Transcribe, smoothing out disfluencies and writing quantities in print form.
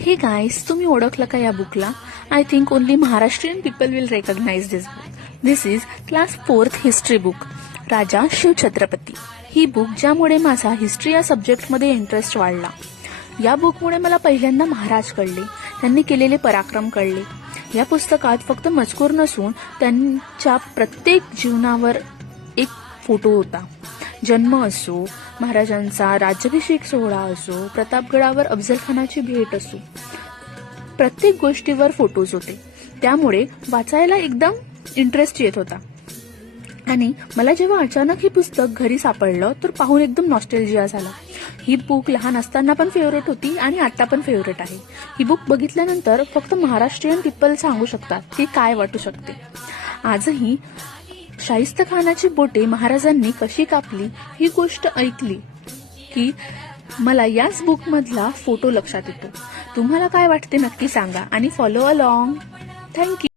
Hey guys, तुम्ही ओळखलं का या बुकला? I think only Maharashtrian people will recognise this book. This is class 4th history book, Raja Shivchhatrapati. ही बुक ज्यामुळे माझा हिस्ट्री या सब्जेक्टमध्ये इंटरेस्ट वाढला. या बुकमुळे मला पहिल्यांदा महाराज कळले, त्यांनी केलेले पराक्रम कळले. या पुस्तकात फक्त मजकूर नसून त्यांच्या प्रत्येक जीवनावर एक फोटो होता. जन्म असो, महाराजांचा राज्याभिषेक सोहळा असो, प्रतापगडावर अफजल खानाची भेट असो, प्रत्येक गोष्टीवर फोटोज होते. त्यामुळे वाचायला एकदम इंटरेस्ट येत होता. आणि मला जेव्हा अचानक हे पुस्तक घरी सापडलं तर पाहून एकदम नॉस्टॅल्जिया झाला. ही बुक लहान असताना पण फेवरेट होती आणि आता पण फेवरेट आहे. ही बुक बघितल्यानंतर फक्त महाराष्ट्रीयन पीपल सांगू शकतात की काय वाटू शकते. आजही शाहिस्तेखानाची बोटे महाराजांनी कशी कापली ही गोष्ट ऐकली की मला याच बुकमधला फोटो लक्षात येतो. तुम्हाला काय वाटते नक्की सांगा आणि फॉलो अलॉंग. थँक्यू.